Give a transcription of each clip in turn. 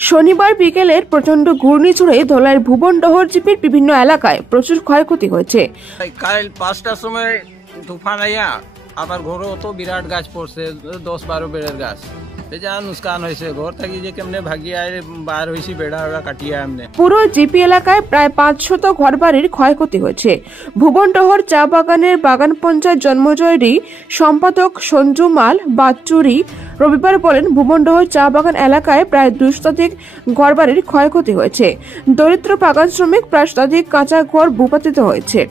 শনিবার বিকেলের প্রচন্ড ঘূর্ণিঝড়ে ধলাইয়ের ভুবনডহর জিপির বিভিন্ন এলাকায় প্রচুর ক্ষয়ক্ষতি হয়েছে। কাল 5টার সময় তুফান আইয়া আবার ঘরে অত বিরাট গাছ পড়ছে, 10-12 বেড়ের গাছ। যা নুকসান হয়েছে, ঘর থাকি যে কেমনে ভাগিয়ে বার হয়েছি, বেড়া কাটিয়ে এমনি। পুরো জিপি এলাকায় প্রায় 500 ঘরবাড়ির ক্ষয়ক্ষতি হয়েছে। ভুবনডহর চা বাগানের বাগান পঞ্চায়েত জন্মজয়েরই সম্পাদক সঞ্জু মাল বাচ্চুরি রবিবার বলেন, ভুবনডহর চা বাগান এলাকায় প্রায় 200 শতাধিক ঘরবাড়ির ক্ষয়ক্ষতি হয়েছে। দরিদ্র বাগান শ্রমিক প্রায় শতাধিক কাঁচা ঘর ভূপাতিত হয়েছে।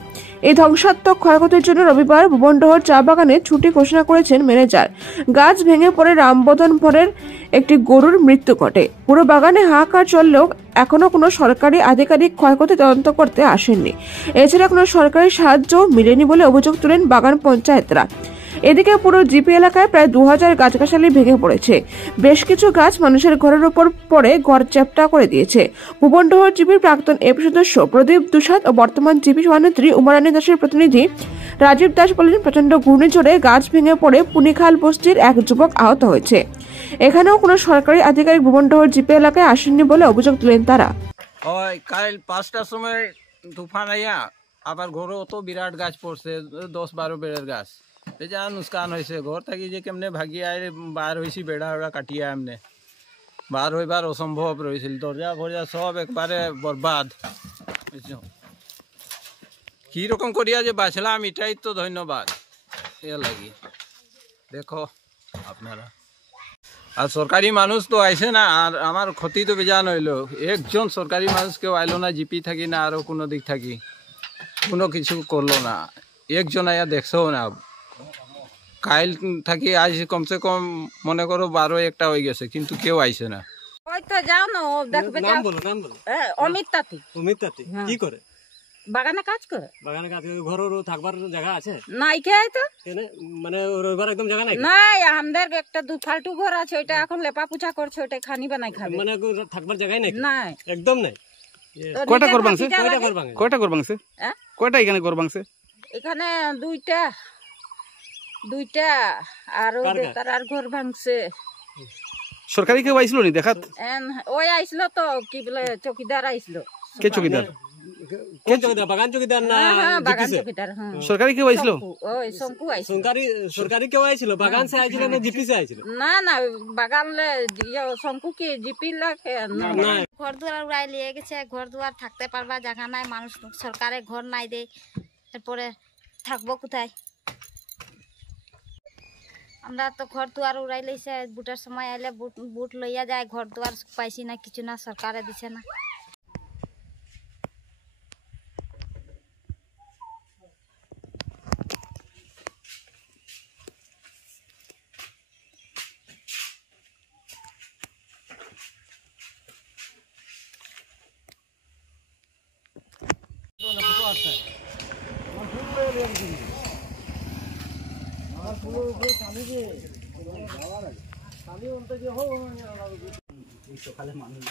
এই ধ্বংসাত্মক ক্ষয়ক্ষতির জন্য রবিবার ভুবনডহর চা বাগানে ছুটি ঘোষণা করেছেন ম্যানেজার। গাছ ভেঙে পড়ে রামবদনপুরের একটি গরুর মৃত্যু ঘটে। পুরো বাগানে হাহাকার চললেও এখনো কোনো সরকারি আধিকারিক ক্ষয়ক্ষতি তদন্ত করতে আসেননি। এছাড়া কোনো সরকারি সাহায্য মেলেনি বলে অভিযোগ তোলেন বাগান পঞ্চায়েতরা। এদিকে পুরো জিপি এলাকায় প্রায় 2000 গাছগাছালি ভেঙে পড়েছে। বেশ কিছু গাছ মানুষের ঘরের উপর পড়ে ঘর চ্যাপ্টা করে দিয়েছে। ভুবনডহর জিপির প্রাক্তন এপি সদস্য প্রদীপ দুসাদ ও বর্তমান জিপি সভানেত্রী উমারানী দাসের প্রতিনিধি রাজীব দাস বলেন, প্রচন্ড ঘূর্ণিঝড়ে গাছ ভেঙে পড়ে পুনিখাল বস্তির এক যুবক আহত হয়েছে। এখানেও কোনো সরকারি আধিকারিক ভুবনডহর জিপি এলাকায় আসেননি বলে অভিযোগ তুলেন তারা। কাল 5টার সময় তুফান আইয়া আবার ঘরে অত বিরাট গাছ পড়ছে, 10-12 বেড়ের গাছ। যা নুকসান হয়েছে, ঘর থাকি যে কেমনে ভাগিয়ে বার হয়েছি, বেড়া কাটিয়ে এমনি। বার হইবার অসম্ভব রয়েছিল, দরজা ফরজা সব একবারে বরবাদ। কি রকম করিয়া যে বাঁচলাম এটাই তো ধন্যবাদ। এর লাগি দেখো আপনারা, আর সরকারি মানুষ তো আইসে না, আর আমার ক্ষতি তো বেজান হইলো। একজন সরকারি মানুষ কেউ আইলো না, জিপি থাকি না আরো কোনো দিক থাকি, কোনো কিছু করলো না। একজন আয়া দেখছেও না। কাইল থাকি আজ কমসে কম মনে করো 12-1টা হয়ে গেছে, কিন্তু কেউ আইসে না। হয়তো যাও না, দেখবে। নাম বলো। অমিত তাঁতি। অমিত তাঁতি কি করে? বাগানে কাজ করে। বাগানে কাজ করে, ঘর থাকবার জায়গা আছে? নাই খেয়ে তো মানে রবিবার একদম জায়গা নাই? নাই, আমাদের একটা ফালতু ঘর আছে, ওইটা এখন লেপা পুছা করছে, ওইটা খানি বানাই খাবে। মানে থাকবার জায়গাই নাই? নাই, একদম নাই। কয়টা ঘর ভাঙছে? কয়টা ঘর ভাঙছে? কয়টা এখানে ঘর ভাঙছে? এখানে দুইটা আর আর ঘর ভাঙছে। সরকারি কেউ আইছিল নি দেখাত? ওই আইছিল তো, কি বলে চকিদার আইছিল। কে চকিদার? বাগান চকিদার না বাগান চকিদার। সরকারি কেউ আইছিল? ওই শঙ্কু আইছিল। সরকারি কেউ আইছিল? বাগান সে আইছিল না জিপি সে আইছিল? না বাগান শঙ্কু কি জিপি লাগে না। ঘর দুয়ার উড়াই লিয়ে গেছে, ঘর দুয়ার থাকতে পারবা জায়গা নাই, মানুষ সরকারে ঘর নাই দেয়, এরপরে থাকবো কোথায়? আমরা তো ঘর দুয়ার উড়াই লইছে, বুটের সময় আইলে বুট লইয়া যায়, ঘর দুয়ার পাইছি না, কিছু না, সরকারে দিছে না। সকালে মানুষ